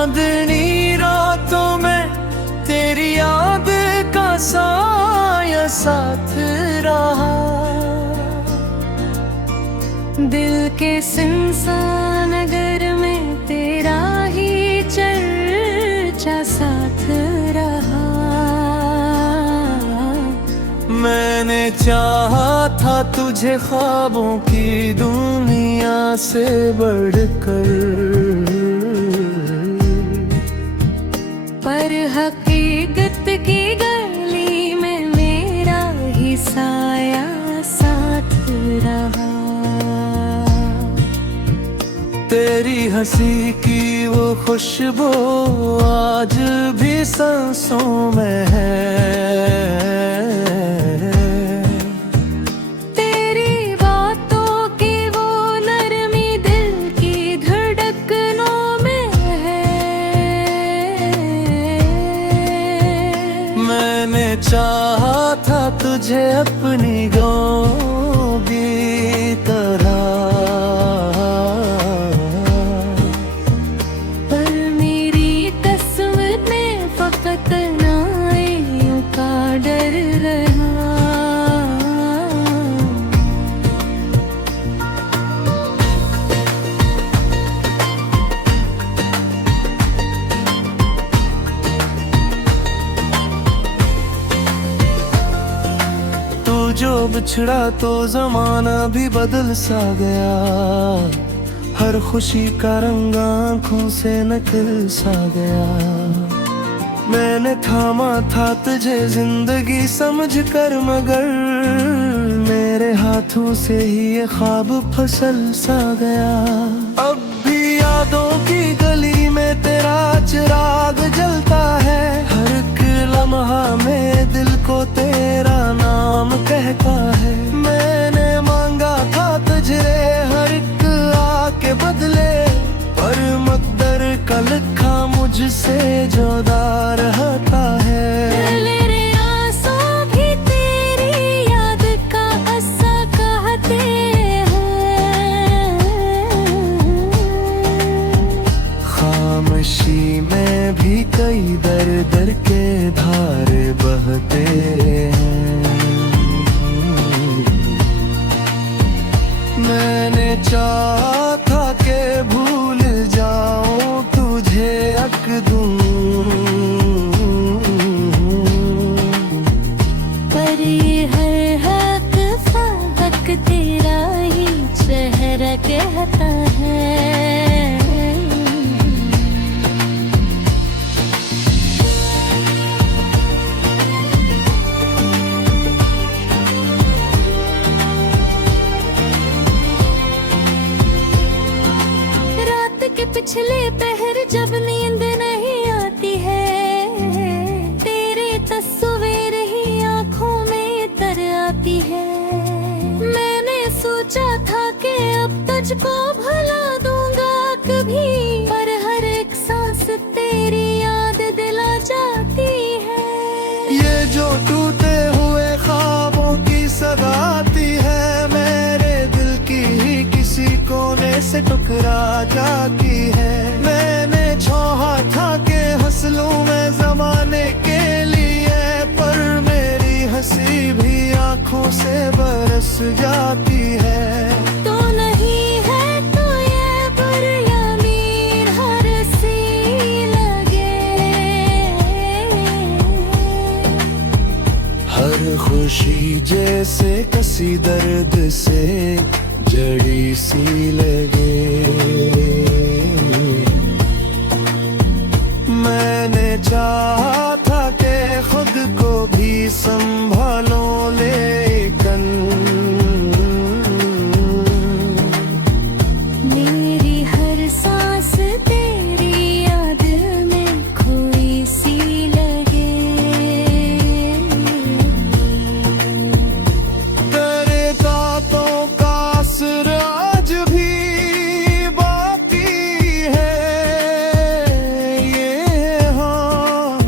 चांदनी रातों में तेरी याद का साया साथ रहा। दिल के सुनसान नगर में तेरा ही चर्चा साथ रहा। मैंने चाहा था तुझे ख्वाबों की दुनिया से बढ़कर, पर हकीकत की गली में मेरा ही साया साथ रहा। तेरी हंसी की वो खुशबू आज भी सांसों में है। तेरी बातों की वो नरमी दिल की धड़कनों में है। मैंने चाहा था तुझे अपनी गौं की तरह, जो बिछड़ा तो जमाना भी बदल सा गया। हर खुशी का रंग आँखों से निकल सा गया। मैंने थामा था तुझे जिंदगी समझ कर, मगर मेरे हाथों से ही ये ख्वाब फसल सा गया। अब भी यादों की गली में तेरा चिराग जलता है। हर एक लम्हा में दिल को तेरा नाम कहता है। मैंने मांगा था तुझे हर एक आके बदले, पर मकदर का लिखा मुझसे जुदा रहता है। मेरे आंसू भी तेरी याद का अस्सा कहते हैं। खामोशी में भी कई दर दर के धारे बहते हैं। मैंने चाहा था कि भूल जाऊं तुझे अकदूं, पर ये हर हक फाक तेरा ही चेहरा कहता है। के पिछले पहर जब नींद नहीं आती है, तेरे तस्वीर ही आंखों में तर आती है। मैंने सोचा था कि अब तुझको भुला दूंगा कभी, पर हर एक सांस तेरी याद दिला जाती है। ये जो टूटे हुए ख्वाबों की सगाती है, मेरे दिल की ही किसी कोने से टुकरा जाती है। मैंने चाहा था कि हंस लूं मैं ज़माने के लिए, पर मेरी हंसी भी आंखों से बरस जाती है। तो नहीं है तो ये बुरा मीर हर सी लगे। हर खुशी जैसे किसी दर्द से जड़ी सी लगे। मैंने चाहा था कि खुद को भी संभालो, लेकिन मेरी हर सांस तेरी याद में खोई सी लगे। तेरे दांतों का असर आज भी बाकी है। ये हाँ,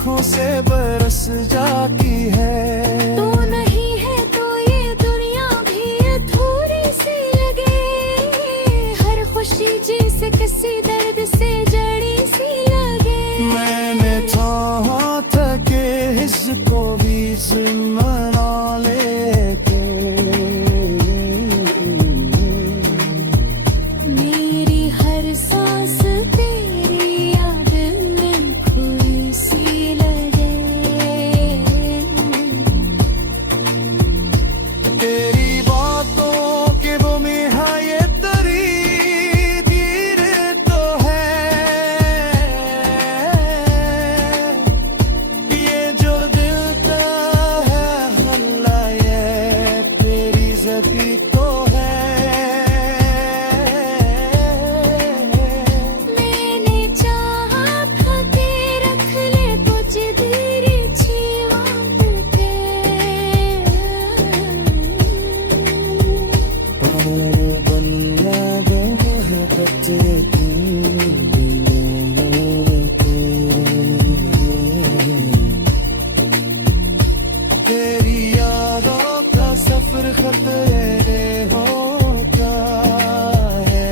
आंखों से बरस जाती है। तू नहीं है तो ये दुनिया भी अधूरी सी लगे, हर खुशी जैसे किसी दर्द से जड़ी सी लगे। मैंने चाहा था कि इसको भी मना लेते, मेरी हर सांस तेरी याद में खोई सी लगे। तेरी बातों के वो में है ये तरी तीर तो है, ये जो दिल का है हल्ला ये तेरी ज़दी तो है। मैंने चाहा था कि रख ले कुछ देर जीवन पे, बनना मोहब्बत की तेरी यादों का सफर खतरे होता है।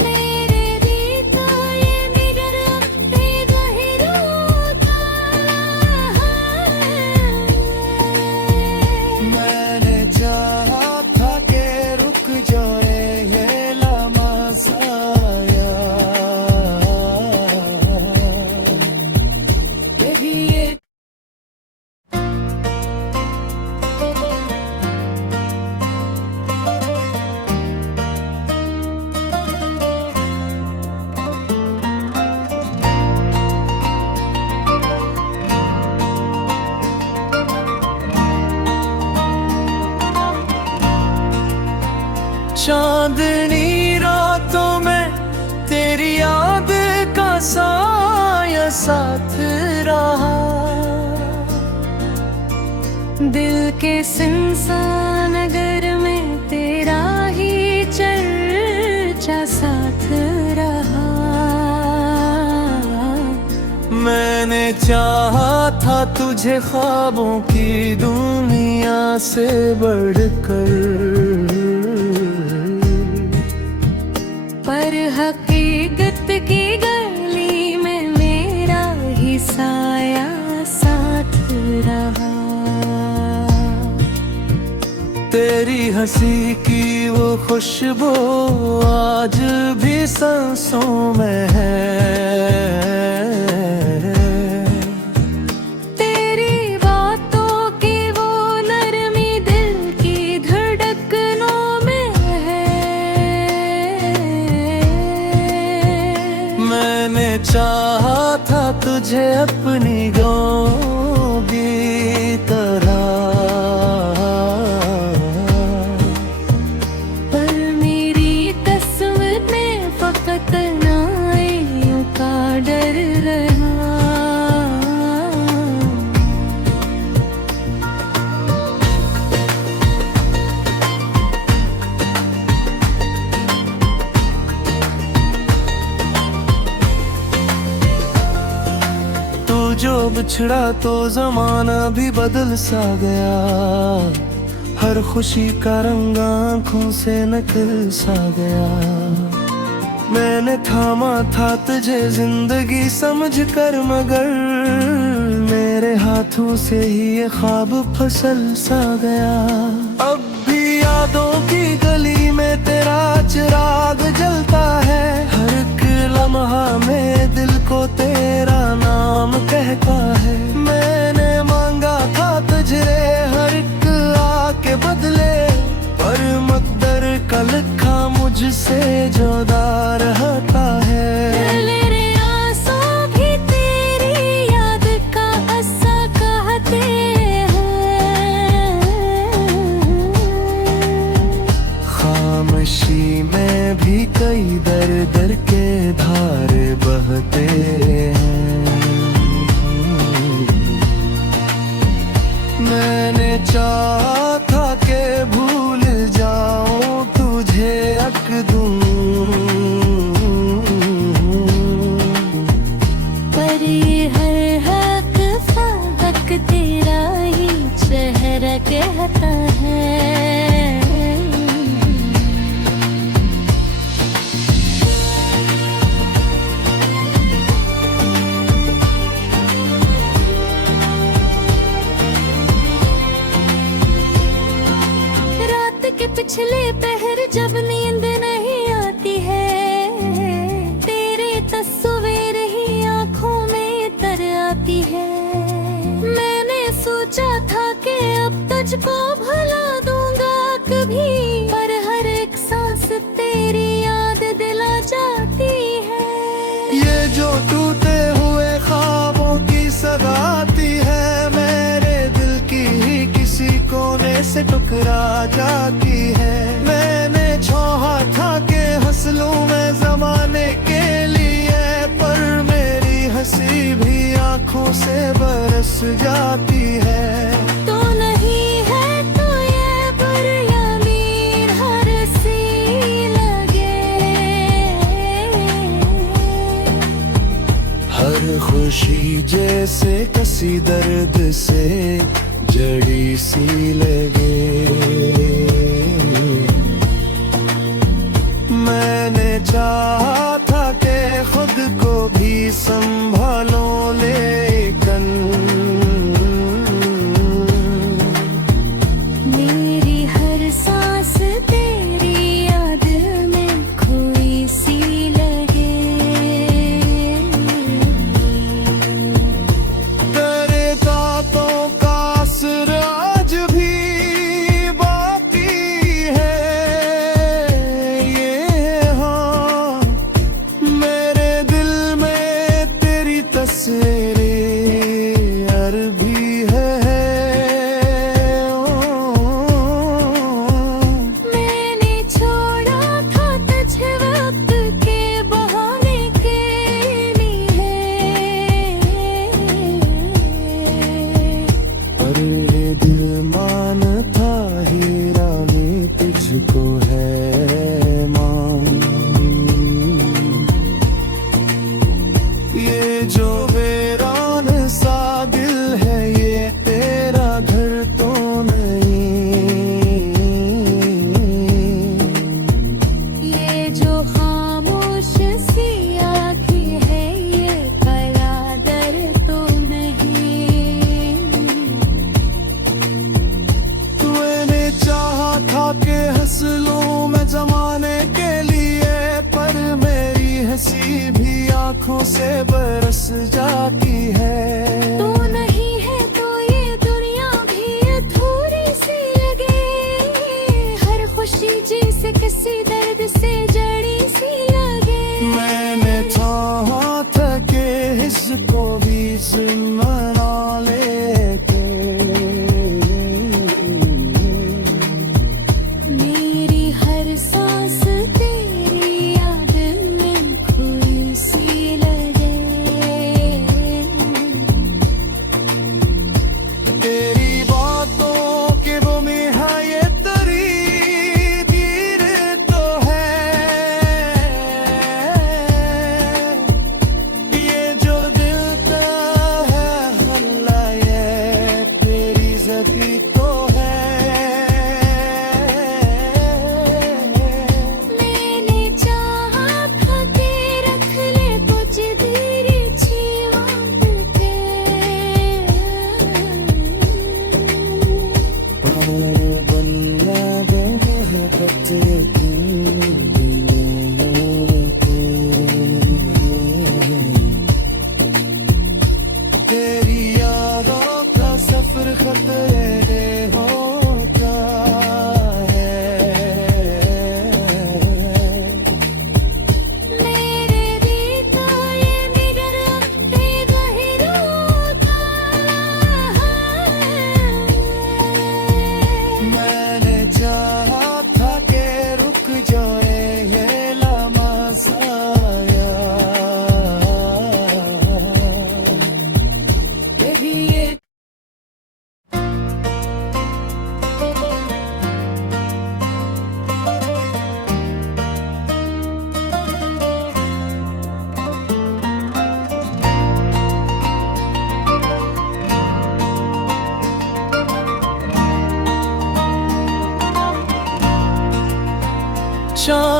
मेरे रीता ये निगर अपने गहरों मैंने चाहा था कि रुक जाए ये लम्हा साया, यही ये चांदनी रातों में तेरी याद का साया साथ रहा, दिल के सुनसान नगर में तेरा ही चर्चा साथ रहा। मैंने चाहा था तुझे ख्वाबों की दुनिया से बढ़कर, पर हकीकत की गली में मेरा ही साया साथ रहा। तेरी हंसी की वो खुशबू आज भी सांसों में है। तेरी बातों की वो नरमी दिल की धड़कनों में है। मैंने चाहा था तुझे अपनी गौं की तरह, पर मेरी किस्मत में फकत नाइयों का डर रहा। तू जो बिछड़ा तो जमाना भी बदल सा गया, हर खुशी का रंग आंखों से निकल सा गया। मैंने थामा था तुझे जिंदगी समझ कर, मगर मेरे हाथों से ही ये ख्वाब फसल सा गया। अब भी यादों की गली में तेरा चिराग जलता है, हर एक लम्हा में दिल को तेरा नाम कहता है। मैंने मांगा था तुझे हर एक आके बदले, पर मकदर का लिखा मुझसे जुदा रहता है। मेरे आंसू भी तेरी याद का अस्सा कहते हैं। खामोशी में भी कई दर दर के धार बहते हैं। मैंने चाहा था कि भूल जाऊं तुझे अकदूं, कहता है। रात के पिछले पहर जब नींद नहीं आती है, तेरे तस्वीर ही आंखों में तर आती है। मैंने सोचा था कि अब तुझको भुला दूंगा कभी, पर हर एक सांस तेरी याद दिला जाती है। ये जो टूटे हुए ख्वाबों की सगाती है, मेरे दिल की ही किसी कोने से टुकरा जाती है। मैंने चाहा था कि हंस लूं मैं जमाने के लिए, पर मेरी हंसी भी आंखों से बरस जाती है। तो नहीं है तो ये बुरियामीन हर सी लगे, हर खुशी जैसे किसी दर्द से जड़ी सी लगे। मैंने चाहा था कि खुद को भी संभालो, लेकिन मेरी हर सांस तेरी याद में खोई सी लगे। तेरे दांतों का असर आज भी बाकी है, ये हाँ मेरे दिल में तेरी तस्वीरें अरबी है। मैंने छोड़ा था तुझे वक्त के बहाने के लिए, पर ये दिल मानता हीरा में तुझको है मान। ये जो वीरान सा दिल है, ये तेरा घर तो नहीं। ये जो खामोश सी आँखें है, ये कलादर तो नहीं। तूने चाहा था कि हंस लूं मैं जमाने के लिए, पर मेरी हंसी भी आंखों से बरस जाती है। तू नहीं है तो ये दुनिया भी अधूरी सी लगे, हर खुशी जैसे किसी दर्द से जड़ी सी लगे। मैंने चाहा था कि इसको भी मना लेके, मेरी हर सांस तेरी याद में खोई सी लगे।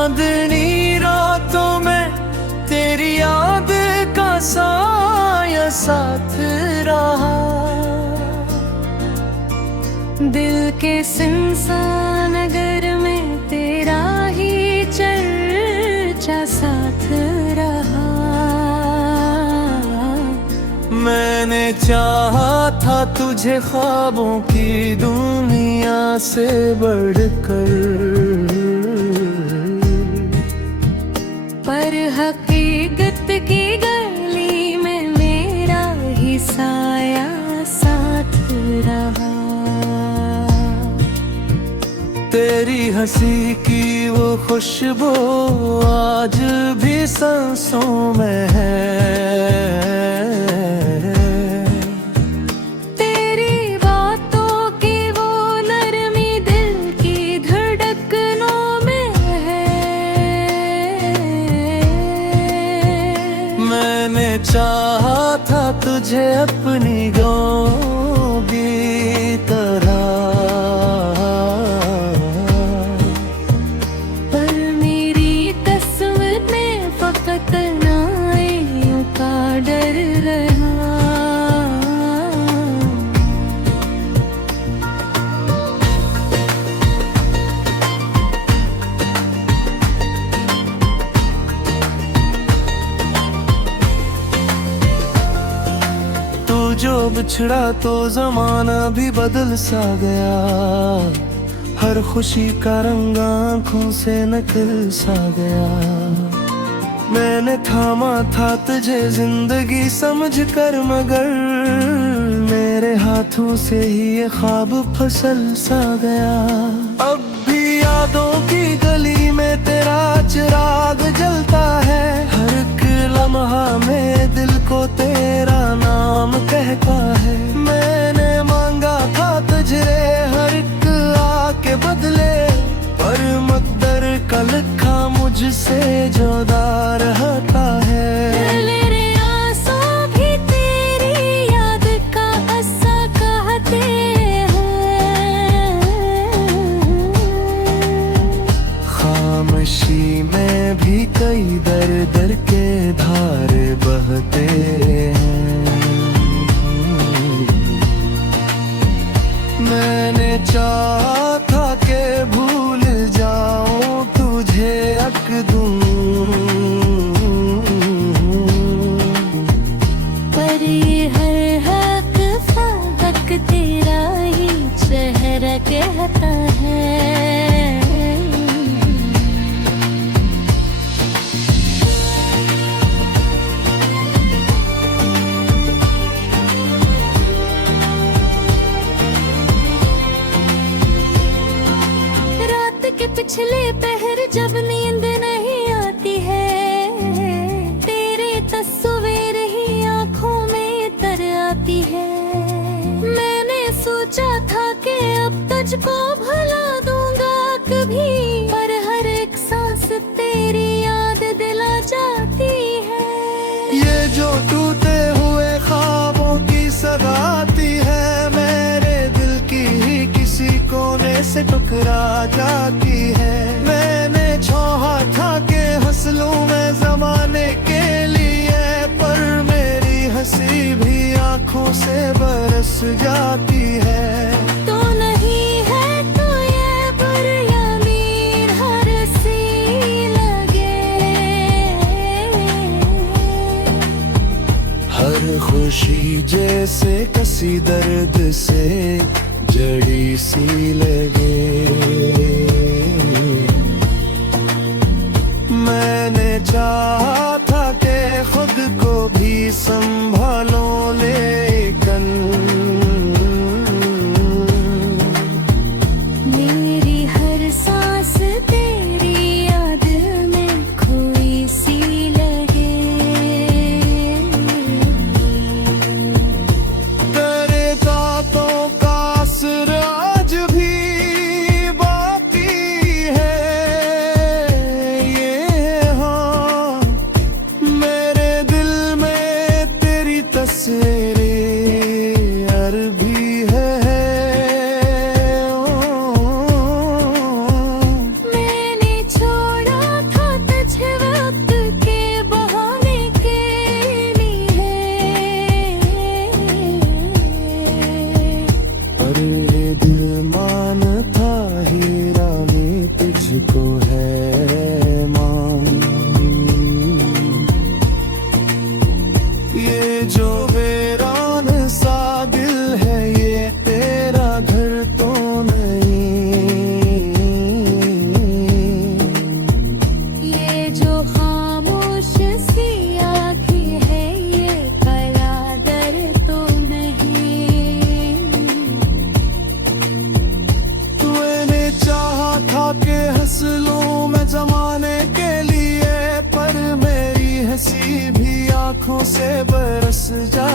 चांदनी रातों में तेरी याद का साया साथ रहा। दिल के सुनसान नगर में तेरा ही चर्चा साथ रहा। मैंने चाहा था तुझे ख्वाबों की दुनिया से बढ़कर, पर हकीकत की गली में मेरा ही साया साथ रहा। तेरी हंसी की वो खुशबू आज भी सांसों में है। तेरी बातों की वो नरमी दिल की धड़कनों में है। मैंने चाहा था तुझे अपनी गौं की तरह, जो बिछड़ा तो जमाना भी बदल सा गया। हर खुशी का रंग आँखों से निकल सा गया। मैंने थामा था तुझे जिंदगी समझ कर, मगर मेरे हाथों से ही ये ख्वाब फसल सा गया। अब भी यादों की गली में तेरा चिराग जलता है। हर एक लम्हा में दिल को तेरा नाम कहता है। मैंने मांगा था तुझे हर एक आके बदले, पर मकदर का लिखा मुझसे जुदा रहता है। मेरे आंसू भी तेरी याद का अस्सा कहते हैं। खामोशी में भी कई दर दर के धार बहते हैं। मैंने चाहा था कि भूल जाऊं तुझे अकदूं, पर ये हर हक फक तेरा ही चेहरा कहता है। के पिछले पहर जब नींद नहीं आती है, तेरे तस्वीर ही आंखों में तर आती है। मैंने सोचा था कि अब तुझको भुला दूंगा कभी, पर हर एक सांस तेरी याद दिला जाती है। ये जो टूटे हुए ख्वाबों की सगाती है, मेरे दिल की ही किसी कोने से टुकरा जाती है। मैंने चाहा था कि हंस लूं मैं ज़माने के लिए, पर मेरी हंसी भी आंखों से बरस जाती है। तो नहीं है तो ये बुरा मीर हर सी लगे। हर खुशी जैसे किसी दर्द से जड़ी सी लगे। मैंने चाहा था कि खुद को भी संभालो, लेकिन मेरी हर सांस तेरी याद में खोई सी लगे। तेरे दांतों का असर आज भी बाकी है। ये हाँ आंखों से बरस जा